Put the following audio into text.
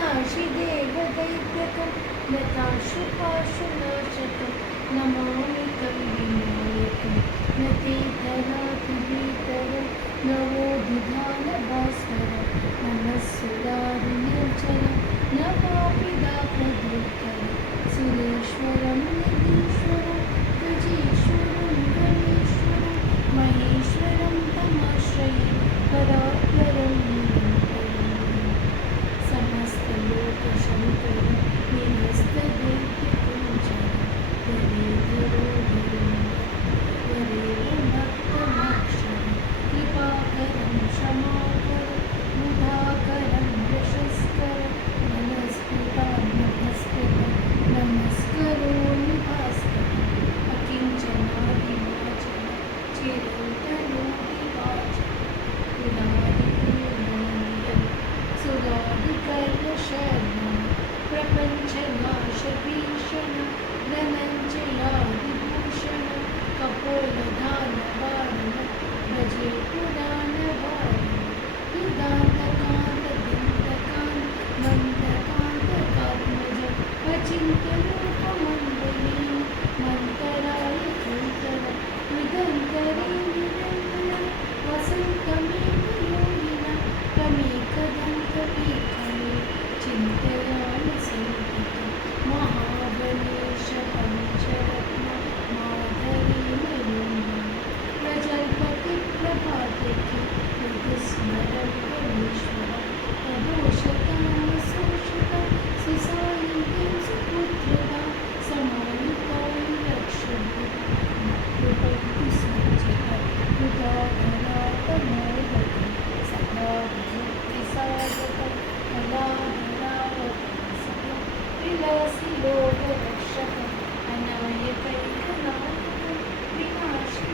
विनाशि देवदैत्यकं लताशुपाशुनाशकं नमामि तं विनायकं न तेतरातिभीतरं नवोदिधानभास्करं नमः सुरारिनिर्जनं नमामि दापदुत्तरं सुरेश्वरं निधीश्वरं गजेश्वरं गणेश्वरं महेश्वरं तमाश्रये परात्परं निरन्तरम् समस्तलोकशङ्करं निरस्तदैत्यकुञ्जरं वरेधरोधरं वरेरमत्तमक्षरं कृपाकरं क्षमाकरं मुदाकरं यशस्करं नमस्कृतान्नमस्कृतं नमस्करोमि भास्करम् अकिञ्चनादिवाचनं चिरन्तनोऽभिवाचनं पुरारिपूर्णमण्डलं सुरादिकर्णशर्मं प्रपञ्चनाशभीषणं धनञ्जयादिभूषणं कपोलदानवारणं भजे पुराणवारणं निदान्तकान्तदन्तकान् मन्दकान्तकात्मजम् अचिन्त्यरूपमण्डलीं मन्तरायकूतलं मृदन्तरे निरन्तरं वसन्तमेव योगिनं तमेकदन्तमेकमे चिन्तयामि सन्ततं महागणेश पञ्चरत्न माधवेन योगिनं प्रजल्पति प्रभातकी यदुस्मरं गणेश्वरं तदोषतामसोषितं सुसायुधं सुपुत्रदा समायुतां रक्षन्तु कृपन्तु सज्जतं कृताधरातमोदकं सदा भक्तिसाधकं कलाधरावतं विलासिलोकरक्षकम् अनायकैकनायकं विनाशि